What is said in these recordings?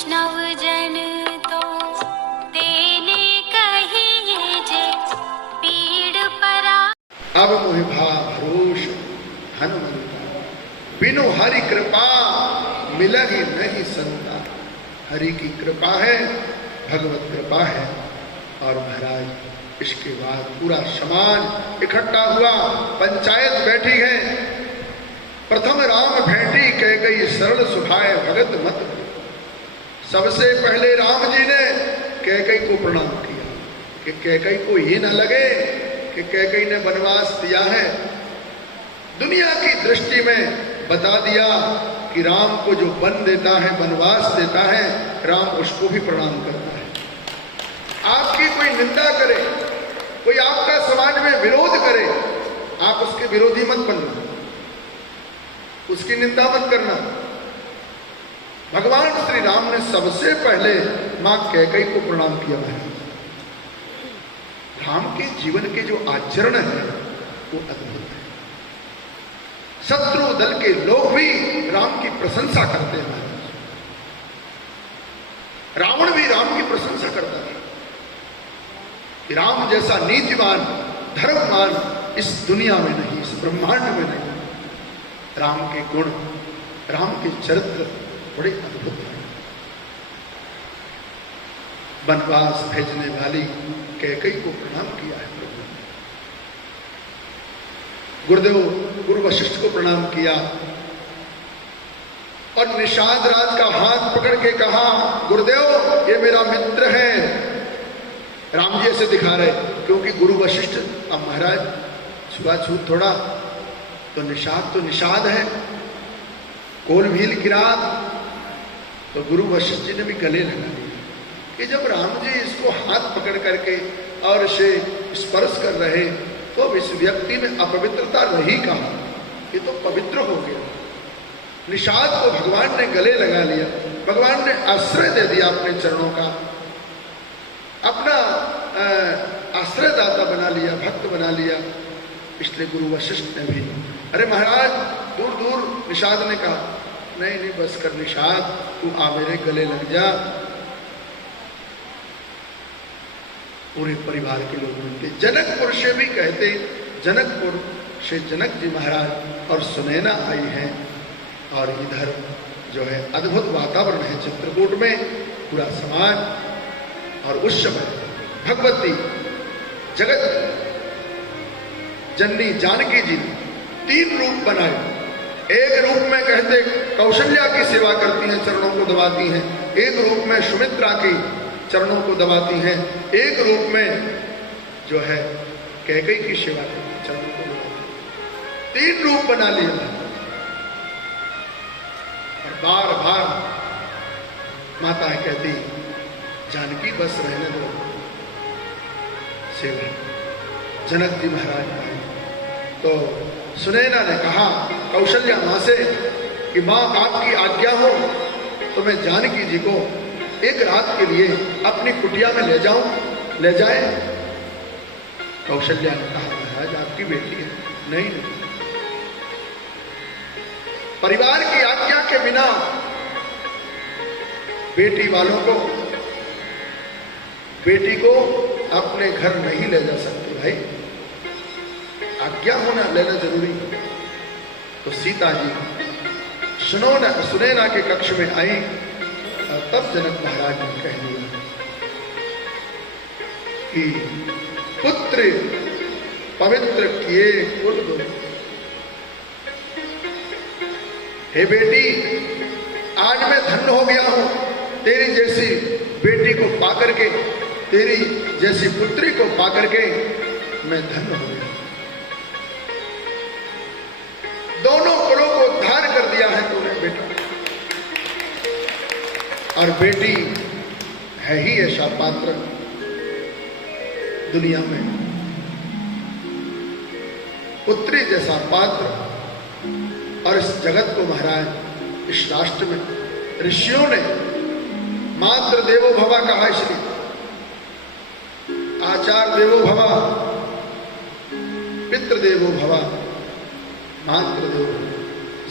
वैष्णव जन तो तेने कहिए जे पीड़ परा। अब मोहि भरोस हनुमंता, बिनु हरि कृपा मिलहि नहीं संता। हरि की कृपा है, भगवत कृपा है। और महाराज इसके बाद पूरा समाज इकट्ठा हुआ, पंचायत बैठी है। प्रथम राम भेंटी कह गई सरल सुभाए भगत मत। सबसे पहले राम जी ने कैकई को प्रणाम किया कि कैकई को ये न लगे कि कैकई ने वनवास दिया है। दुनिया की दृष्टि में बता दिया कि राम को जो वन देता है, वनवास देता है, राम उसको भी प्रणाम करता है। आपकी कोई निंदा करे, कोई आपका समाज में विरोध करे, आप उसके विरोधी मत बनना, उसकी निंदा मत करना। भगवान श्री राम ने सबसे पहले मां कैकई को प्रणाम किया है। राम के जीवन के जो आचरण है वो अद्भुत है। शत्रु दल के लोग भी राम की प्रशंसा करते हैं। रावण भी राम की प्रशंसा करता है कि राम जैसा नीतिवान, धर्मवान इस दुनिया में नहीं, इस ब्रह्मांड में नहीं। राम के गुण, राम के चरित्र बड़े अद्भुत हैं। वनवास भेजने वाली कैकई को प्रणाम किया है प्रभु ने। गुरुदेव गुरु वशिष्ठ को प्रणाम किया और निषाद राज का हाथ पकड़ के कहा, गुरुदेव ये मेरा मित्र है। राम जी ऐसे दिखा रहे क्योंकि गुरु वशिष्ठ, अब महाराज छुआछूत थोड़ा, तो निषाद है, कोल भील किरात। तो गुरु वशिष्ठ जी ने भी गले लगा दिया कि जब राम जी इसको हाथ पकड़ करके और इसे स्पर्श कर रहे तो इस व्यक्ति में अपवित्रता रही कहा, ये तो पवित्र हो गया। निषाद को भगवान ने गले लगा लिया, भगवान ने आश्रय दे दिया अपने चरणों का, अपना आश्रयदाता बना लिया, भक्त बना लिया। इसलिए गुरु वशिष्ठ ने भी, अरे महाराज दूर दूर, निषाद ने कहा नहीं नहीं बस कर निषाद, तू आ मेरे गले लग जा। पूरे परिवार के लोग मिलते, जनकपुर से भी कहते, जनकपुर से जनक जी महाराज और सुनैना आई हैं। और इधर जो है अद्भुत वातावरण है चित्रकूट में, पूरा समाज। और उस समय भगवती जगत जननी जानकी जी ने 3 रूप बनाए। एक रूप में कहते कौशल्या की सेवा करती हैं, चरणों को दबाती हैं। एक रूप में सुमित्रा की चरणों को दबाती हैं। एक रूप में जो है कैकई की सेवा करती हैं, चरणों को दबाती हैं। 3 रूप बना लिए और बार बार माता कहती, जानकी बस रहने दो सेवा। जनक जी महाराज आए तो सुनैना ने कहा कौशल्या मां से कि मां आपकी आज्ञा हो तो मैं जानकी जी को एक रात के लिए अपनी कुटिया में ले जाऊं, ले जाए। कौशल्या ने कहा महाराज आपकी बेटी है, नहीं नहीं, परिवार की आज्ञा के बिना बेटी वालों को, बेटी को अपने घर नहीं ले जा सकते भाई, आज्ञा होना लेना जरूरी है। तो सीता जी सुनैना के कक्ष में आई और तब जनक महाराज ने कह दिया कि पुत्र पवित्र किए कुल दो। हे बेटी, आज मैं धन्य हो गया हूं, तेरी जैसी बेटी को पाकर के, तेरी जैसी पुत्री को पाकर के मैं धन्य हो गया। दोनों कुलों को उद्धार कर दिया है तूने बेटा। और बेटी है ही ऐसा पात्र दुनिया में, पुत्री जैसा पात्र। और इस जगत को महाराज, इस राष्ट्र में ऋषियों ने मातृ देवो भव कहा, इसलिए आचार्य देवो भव, पितृ देवो भव, मातृ देवो।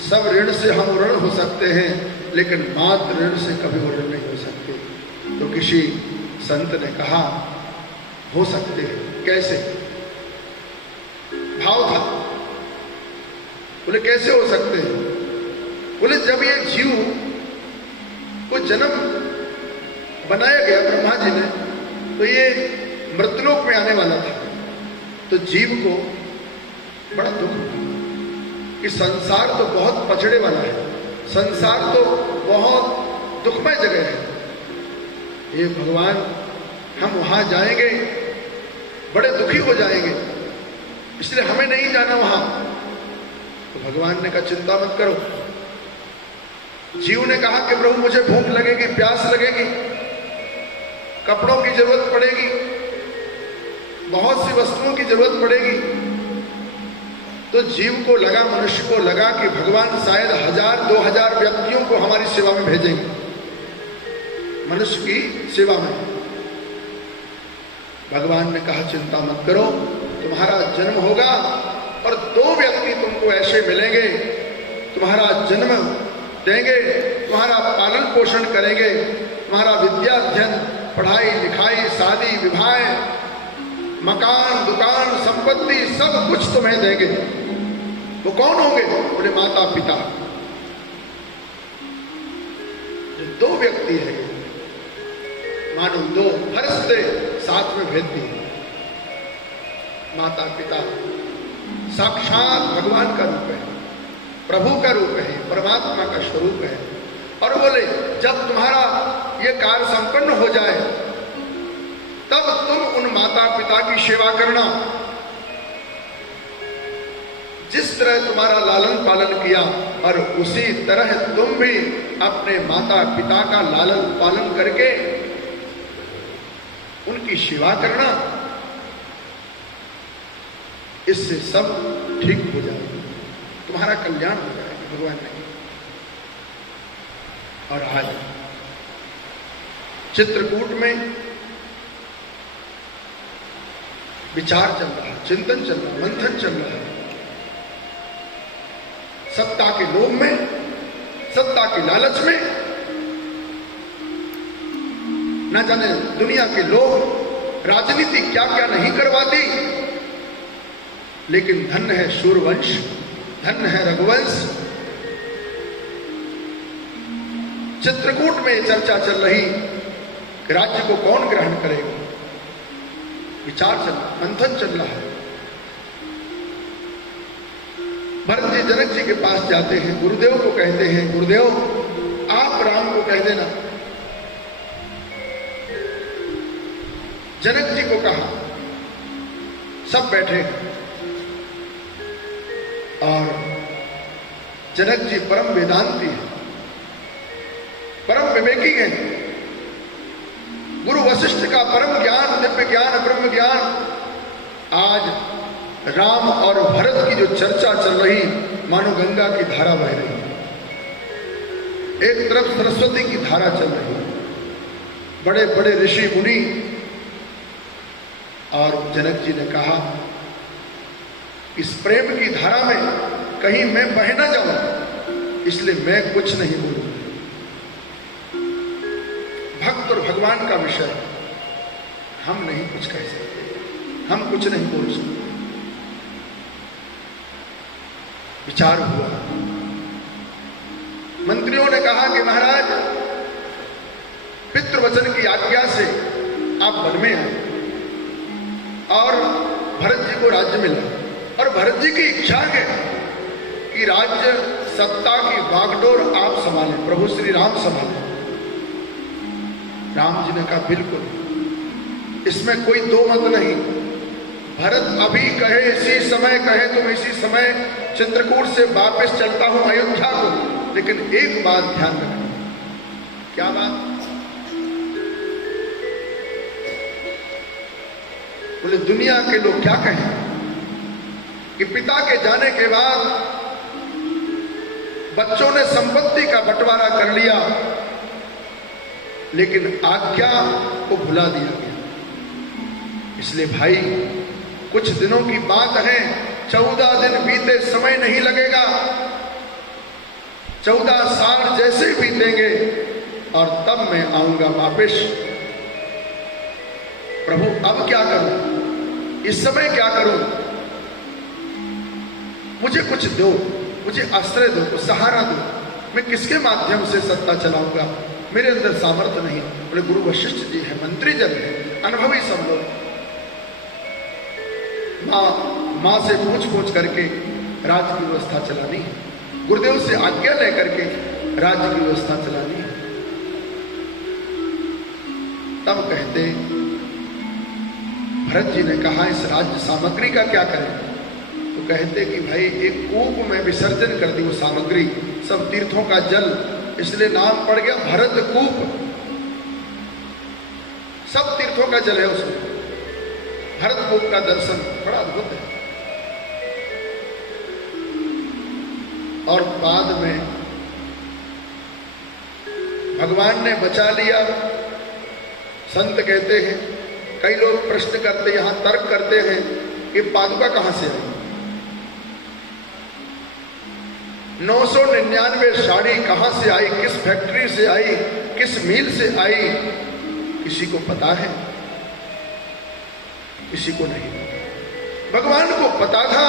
सब ऋण से हम ऋण हो सकते हैं, लेकिन मात्र ऋण से कभी वो ऋण नहीं हो सकते। तो किसी संत ने कहा हो सकते हैं। कैसे? भाव था। बोले कैसे हो सकते हैं? बोले जब ये जीव को जन्म बनाया गया ब्रह्मा जी ने, तो ये मृतलोक में आने वाला था। तो जीव को बड़ा दुख हुआ कि संसार तो बहुत पछड़े वाला है, संसार तो बहुत दुखमय जगह है। ये भगवान, हम वहां जाएंगे बड़े दुखी हो जाएंगे, इसलिए हमें नहीं जाना वहां। तो भगवान ने कहा चिंता मत करो। जीव ने कहा कि प्रभु मुझे भूख लगेगी, प्यास लगेगी, कपड़ों की जरूरत पड़ेगी, बहुत सी वस्तुओं की जरूरत पड़ेगी। तो जीव को लगा, मनुष्य को लगा कि भगवान शायद 1000-2000 व्यक्तियों को हमारी सेवा में भेजेंगे, मनुष्य की सेवा में। भगवान ने कहा चिंता मत करो, तुम्हारा जन्म होगा और 2 व्यक्ति तुमको ऐसे मिलेंगे, तुम्हारा जन्म देंगे, तुम्हारा पालन पोषण करेंगे, तुम्हारा विद्या अध्ययन, पढ़ाई लिखाई, शादी विवाह, मकान दुकान संपत्ति सब कुछ तुम्हें देंगे। वो कौन होंगे? बोले माता पिता। जो 2 व्यक्ति हैं, मानो 2 फरिश्ते साथ में भेजती है। माता पिता साक्षात भगवान का रूप है, प्रभु का रूप है, परमात्मा का स्वरूप है। और बोले जब तुम्हारा ये कार्य संपन्न हो जाए तब तुम उन माता पिता की सेवा करना, जिस तरह तुम्हारा लालन पालन किया, और उसी तरह तुम भी अपने माता पिता का लालन पालन करके उनकी सेवा करना। इससे सब ठीक हो जाएगा, तुम्हारा कल्याण हो जाएगा। भगवान ने। और आज चित्रकूट में विचार चल रहा है, चिंतन चल रहा है, मंथन चल रहा है। सत्ता के लोभ में, सत्ता के लालच में, न जाने दुनिया के लोग राजनीति क्या क्या नहीं करवाती। लेकिन धन्य है सूर्यवंश, धन्य है रघुवंश। चित्रकूट में चर्चा चल रही कि राज्य को कौन ग्रहण करेगा। विचार चल रहा, मंथन चल रहा है। भरत जी जनक जी के पास जाते हैं, गुरुदेव को कहते हैं गुरुदेव आप राम को कह देना। जनक जी को कहा, सब बैठे और जनक जी परम वेदांती है, परम विवेकी है। गुरु वशिष्ठ का परम ज्ञान, दिव्य ज्ञान, ब्रह्म ज्ञान। आज राम और भरत की जो चर्चा चल रही, मानो गंगा की धारा बह रही। एक तरफ सरस्वती की धारा चल रही, बड़े बड़े ऋषि मुनि। और जनक जी ने कहा, इस प्रेम की धारा में कहीं मैं बह न जाऊं, इसलिए मैं कुछ नहीं बोलूं। भक्त और भगवान का विषय, हम नहीं कुछ कह सकते, हम कुछ नहीं बोल सकते। विचार हुआ, मंत्रियों ने कहा कि महाराज पितृवचन की आज्ञा से आप वन में आए और भरत जी को राज्य मिला, और भरत जी की इच्छा है कि राज्य सत्ता की बागडोर आप संभालें, प्रभु श्री राम संभालें। राम जी ने कहा बिल्कुल, इसमें कोई दो मत नहीं। भरत अभी कहे, इसी समय कहे तो मैं इसी समय चित्रकूट से वापस चलता हूं अयोध्या को। लेकिन एक बात ध्यान रखना। क्या बात? बोले दुनिया के लोग क्या कहें कि पिता के जाने के बाद बच्चों ने संपत्ति का बंटवारा कर लिया, लेकिन आज्ञा को भुला दिया गया। इसलिए भाई कुछ दिनों की बात है, 14 दिन बीते समय नहीं लगेगा। 14 साल जैसे बीतेंगे और तब मैं आऊंगा वापिस। प्रभु अब क्या करूं, इस समय क्या करूं, मुझे कुछ दो, मुझे आश्रय दो, कुछ सहारा दो। मैं किसके माध्यम से सत्ता चलाऊंगा, मेरे अंदर सामर्थ्य नहीं। बोले गुरु वशिष्ठ जी है, मंत्री जन है, अनुभवी सब लोग। माँ से पूछ करके राज्य की व्यवस्था चलानी है, गुरुदेव से आज्ञा लेकर के राज्य की व्यवस्था चलानी है। तब कहते भरत जी ने कहा इस राज्य सामग्री का क्या करें? तो कहते कि भाई एक कूप में विसर्जन कर दी वो सामग्री, सब तीर्थों का जल, इसलिए नाम पड़ गया भरत कूप। सब तीर्थों का जल है उसमें। भरत कूप का दर्शन बड़ा अद्भुत है। और बाद में भगवान ने बचा लिया। संत कहते हैं, कई लोग प्रश्न करते, यहां तर्क करते हैं कि पादुका कहां से आई? 999 साड़ी कहां से आई, किस फैक्ट्री से आई, किस मिल से आई, किसी को पता है? किसी को नहीं। भगवान को पता था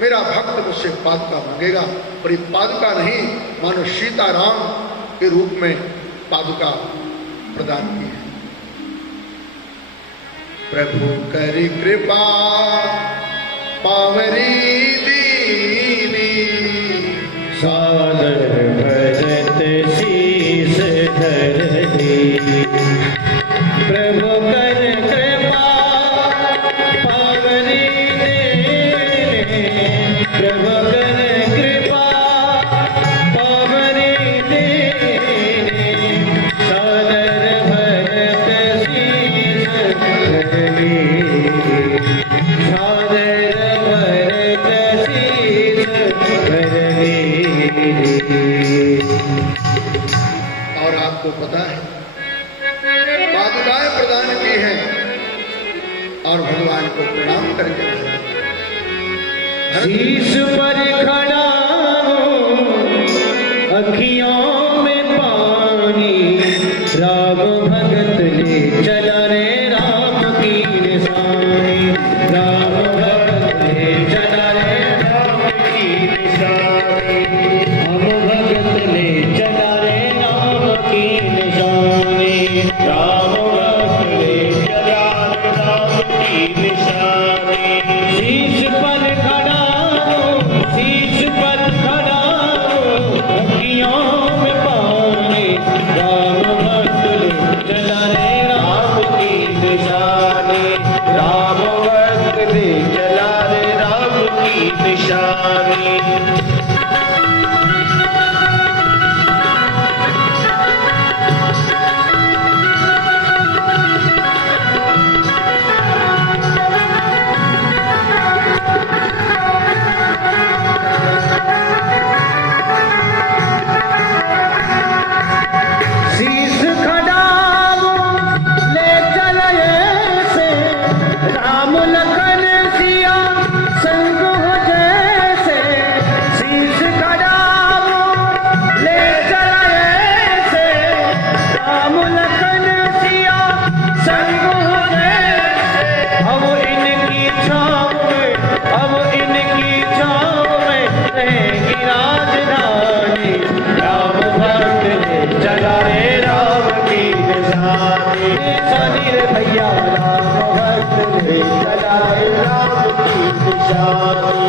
मेरा भक्त मुझसे पादुका मांगेगा, और ये पादुका नहीं मानो सीताराम के रूप में पादुका प्रदान की है। प्रभु करी कृपा पावरी दीनी, सादर भरत शीस धरनी। प्रभु कर कृपा पावरी देनी, प्रभु कर कृपा पावरी देनी। सादर भरत शीस धरनी, सादर भरत शीस धरनी। और आपको पता है पादुकाएं प्रदान की हैं और भगवान को प्रणाम करके शीश पर खड़ा अखियों में पानी, राम भगत ले चला रे राम की निशानी। राम भगत ले चला रे राम की निशानी, हम भगत ले चला रे राम की निशानी। राम भगत ले चला रे राम की निशानी। शीश पर खड़ा हो, शीश पर खड़ा हो, अखियों में पानी, राम भक्त ले चला रे राम की निशानी। राम भक्त ले चला रे राम की निशानी। शीश खड़ा ले चले से, राम लखन सिया संग हो जैसे। शीश खड़ा ले चले से, राम लखन सिया संग हो जैसे। अब इनकी छाव में, अब इनकी छाव में रहेगी राजधानी। राम भक्त ले चला रे राम की निशानी। निशानी रे भैया, राम भक्त ले चला रे राम की निशानी।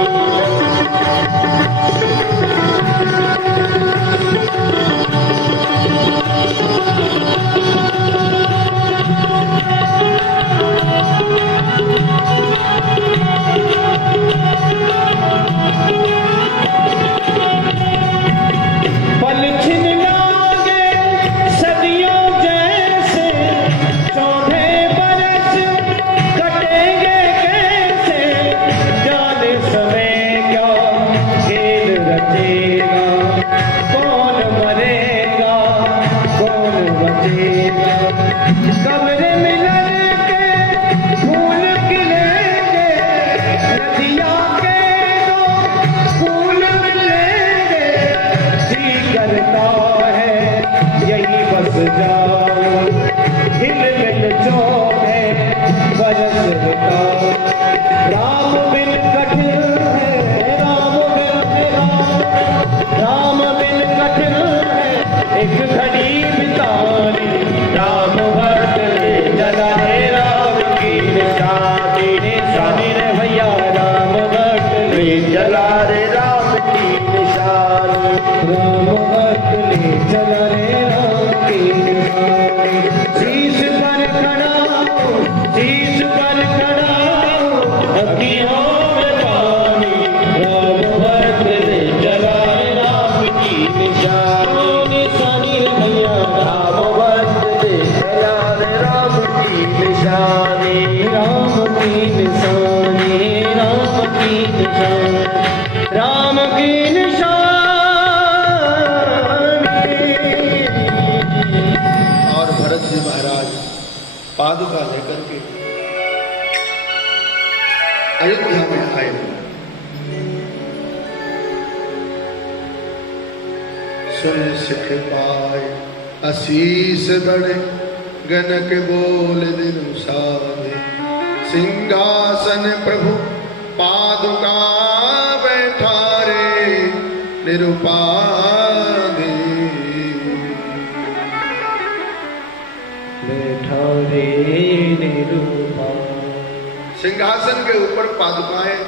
पल छिन लागे सदियों जैसे, 14 बरस कटेंगे कैसे। जाने समय क्या खेल रचेगा, कौन मरेगा कौन बचेगा। कब्र मिलन के फूल खिलेंगे, नदिया के दो फूल मिलेंगे। बरस जाओ, हिल मिल 14 बरस बिताओ। राम बिन कठिन है, राम बिन है राम बिन कठिन है एक घड़ी बितानी। राम भक्त ले चला रे राम की निशानी, निशानी रे भैया राम भक्त ले चला रे राम की निशानी। राम भक्त ले चला रे राम की निशानी। शीश पर खड़ा हो, शीश पर खड़ा हो, अखियों में पानी। राम भक्त ले चला रे राम की निशानी, निशानी रे भैया राम भक्त ले चला रे राम की निशानी। राम की निशानी, राम की निशानी, राम की निशानी। और भरत जी महाराज पादुका लेकर के अयोध्या में आए। सुन सिख पाए आशीष बड़े, गनक बोल दिनु साधे। सिंहासन प्रभु पादुका बैठारे, निरुपाधि। बैठा रे निरूपा। सिंहासन के ऊपर पादुकाएं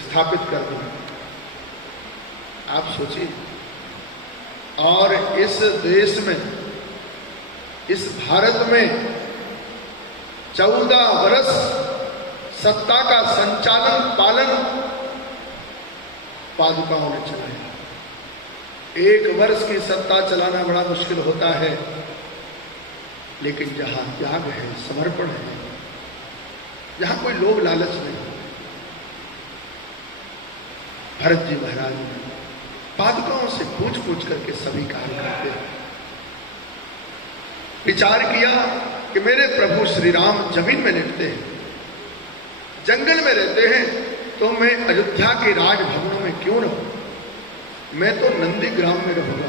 स्थापित कर दी। आप सोचिए, और इस देश में, इस भारत में 14 वर्ष सत्ता का संचालन पालन पादुकाओं ने चलाया। 1 वर्ष की सत्ता चलाना बड़ा मुश्किल होता है, लेकिन जहां त्याग है, समर्पण है, जहां कोई लोभ लालच नहीं, भरत जी महाराज ने पादुकाओं से पूछ पूछ करके सभी कार्य करते हैं। विचार किया कि मेरे प्रभु श्री राम जमीन में लेटते हैं, जंगल में रहते हैं, तो मैं अयोध्या के राजभवनों में क्यों रहूं? मैं तो नंदीग्राम में रहूंगा।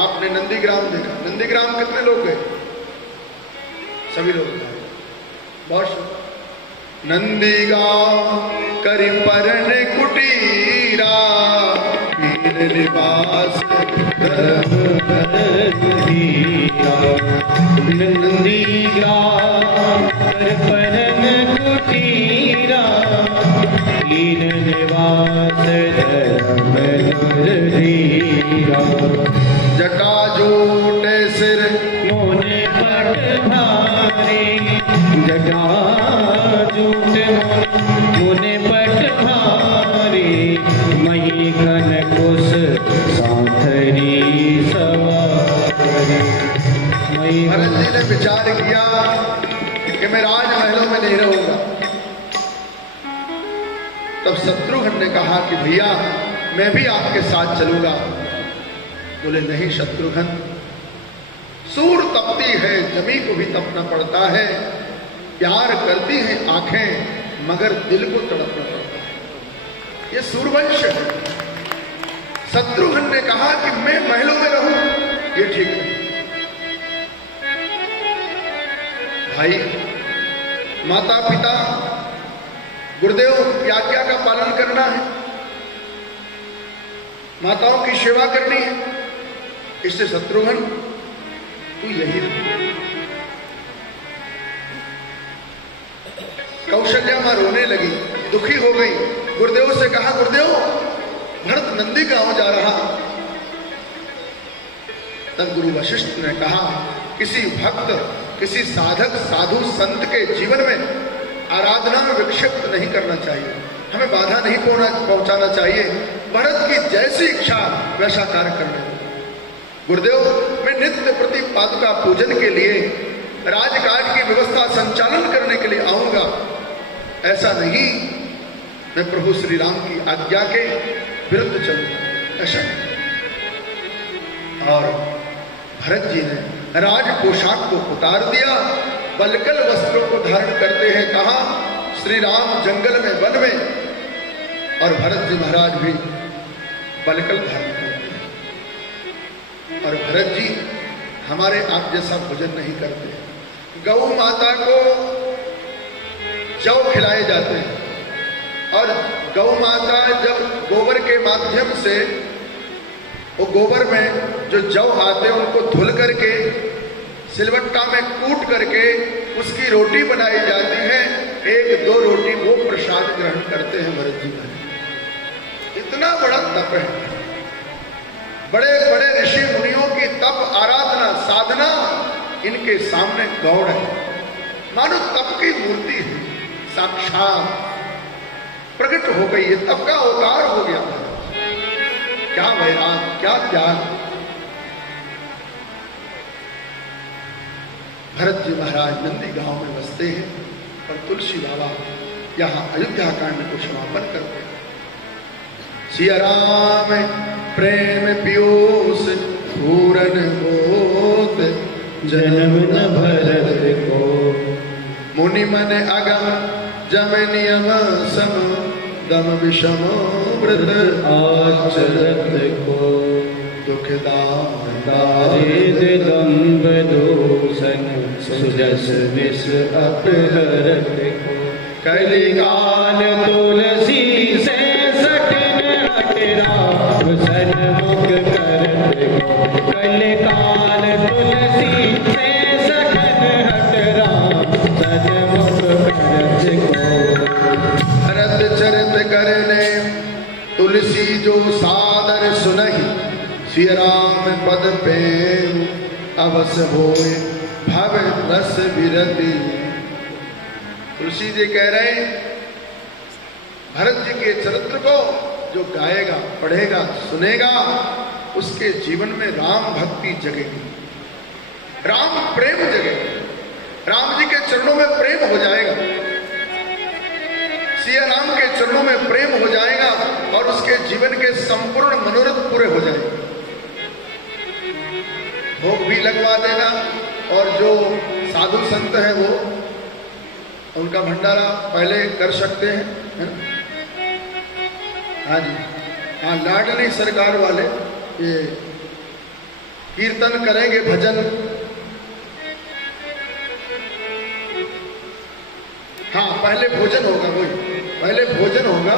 आपने नंदीग्राम देखा? नंदीग्राम कितने लोग गए? सभी लोग गए। बहुत नंदीगांव करी परन कुटीरा, वीर निवास धर्म धीरा। नंदीगांव कर परन कुटीरा, वीर निवास धर्म धीरा। जटा जोटे सिर मोने पट भारे, जटा जूट मुने पट भारे। मही कन कुश साथरी सवारी। भरत जी ने विचार किया कि मैं राजमहलों में नहीं रहूंगा। तब शत्रुघ्न ने कहा कि भैया मैं भी आपके साथ चलूंगा। बोले नहीं शत्रुघ्न, सूर तपती है, जमी को भी तपना पड़ता है। प्यार करती हैं आंखें, मगर दिल को तड़पना पड़ता है। ये सूरवंश है। शत्रुघ्न ने कहा कि मैं महलों में रहूं, ये ठीक नहीं। भाई, माता पिता, गुरुदेव की आज्ञा का पालन करना है, माताओं की सेवा करनी है। इससे शत्रुघ्न तू यही रह। कौशल्या मां रोने लगी, दुखी हो गई। गुरुदेव से कहा, गुरुदेव भरत नंदी गांव जा रहा। तब गुरु वशिष्ठ ने कहा, किसी भक्त, किसी साधक, साधु, संत के जीवन में आराधना में विक्षिप्त नहीं करना चाहिए, हमें बाधा नहीं पहुंचाना चाहिए। भरत की जैसी इच्छा वैसा कार्य करने। गुरुदेव मैं नित्य प्रति पादुका पूजन के लिए, राजकाज की व्यवस्था संचालन करने के लिए आऊंगा। ऐसा नहीं मैं प्रभु श्री राम की आज्ञा के विरुद्ध चलूंगा, ऐसा नहीं। और भरत जी ने राज पोशाक को उतार दिया, बलकल वस्त्रों को धारण करते हैं। कहा श्री राम जंगल में, वन में, और भरत जी महाराज भी बलकल धारण करते हैं। और भरत जी हमारे आप जैसा भोजन नहीं करते। गौ माता को जौ खिलाए जाते हैं और गौ माता जब गोबर के माध्यम से वो गोबर में जो जौ आते हैं उनको धुल करके सिलवट्टा में कूट करके उसकी रोटी बनाई जाती है। 1-2 रोटी वो प्रसाद ग्रहण करते हैं भरत जी महाराज। इतना बड़ा तप है। बड़े बड़े ऋषि मुनियों की तप आराधना साधना इनके सामने गौड़ है। मानो तप की मूर्ति है, साक्षात प्रकट हो गई है, तप का अवतार हो गया है। क्या वैराग, क्या त्याग। भरत जी महाराज नंदी गांव में बसते हैं और तुलसी बाबा यहाँ अयोध्या कांड को समापन करते हैं। सिया राम प्रेम पीयूष पूरन होत जन्म न भरत को, मुनि मन अगम जम नियम सम दम विषम व्रत आचरत को, दुखदारिद दम्ब दूषण सुजस विष अपहरत को, कलिकाल तुलसी से सटन हट राम सन्मुख करत को, कलिकाल तुलसी से सटन हट राम सन्मुख करत को। भरत चरित करने तुलसी जो सादर सुनहि, सिया राम पद प्रेम अवस होए भव रस विरति। तुलसी जी कह रहे हैं भरत जी के चरित्र को जो गाएगा, पढ़ेगा, सुनेगा, उसके जीवन में राम भक्ति जगेगी, राम प्रेम जगेगा, राम जी के चरणों में प्रेम हो जाएगा, सिया राम के चरणों में प्रेम हो जाएगा और उसके जीवन के संपूर्ण मनोरथ पूरे हो जाएंगे। भोग भी लगवा देना और जो साधु संत है वो उनका भंडारा पहले कर सकते हैं, है ना? हाँ जी, हाँ, लाडली सरकार वाले ये कीर्तन करेंगे, भजन, हाँ, पहले भोजन होगा, वही पहले भोजन होगा